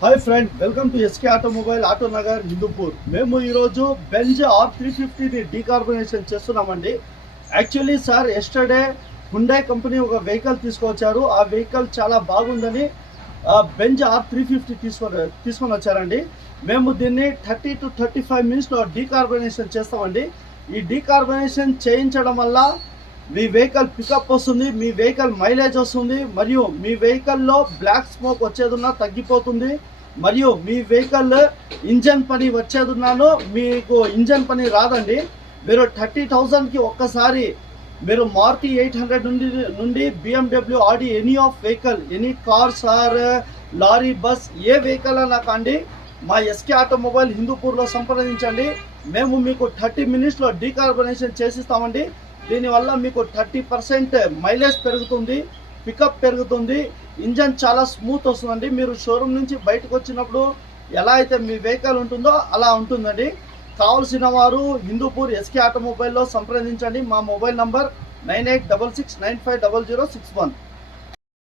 Hi friend, welcome to SK automobile auto Nagar Hindupur. మేము ఈరోజు Benz R350ని డీకార్బొనేషన్ చేస్తున్నామండి. Actually sir yesterday Hyundai company ఒక వెహికల్ తీసుకొచ్చారు. ఆ వెహికల్ చాలా బాగుందని బెంజ్ R350 తీసుకొని వచ్చారండి. మేము దీన్ని 30 to 35 మినిట్స్లో డీకార్బొనేషన్ చేస్తామండి. ఈ డీకార్బొనేషన్ చేయించడం వల్ల మీ వెహికల్ పికప్ వస్తుంది, మీ వెహికల్ మైలేజ్ వస్తుంది, మరియు మీ వెహికల్లో బ్లాక్ స్మోక్ వచ్చేదున్నా తగ్గిపోతుంది, మరియు మీ వెహికల్ ఇంజన్ పని వచ్చేదున్నాను మీకు ఇంజన్ పని రాదండి. మీరు 30,000కి ఒక్కసారి మీరు మారుతి 800 నుండి BMW Audi any of vehicle, any cars or lorry bus ఏ వెహికల్ అన్నా కానీ మా ఎస్కే ఆటోమొబైల్ హిందూపూర్లో సంప్రదించండి. మేము మీకు 30 మినిట్స్లో డీకార్బొనేషన్ చేసిస్తామండి. దీనివల్ల మీకు 30% మైలేజ్ పెరుగుతుంది, పికప్ పెరుగుతుంది, ఇంజన్ చాలా స్మూత్ వస్తుందండి. మీరు షోరూమ్ నుంచి బయటకు వచ్చినప్పుడు ఎలా అయితే మీ వెహికల్ ఉంటుందో అలా ఉంటుందండి. కావాల్సిన వారు హిందూపూర్ ఎస్కే ఆటోమొబైల్లో సంప్రదించండి. మా మొబైల్ నంబర్ 9866950061.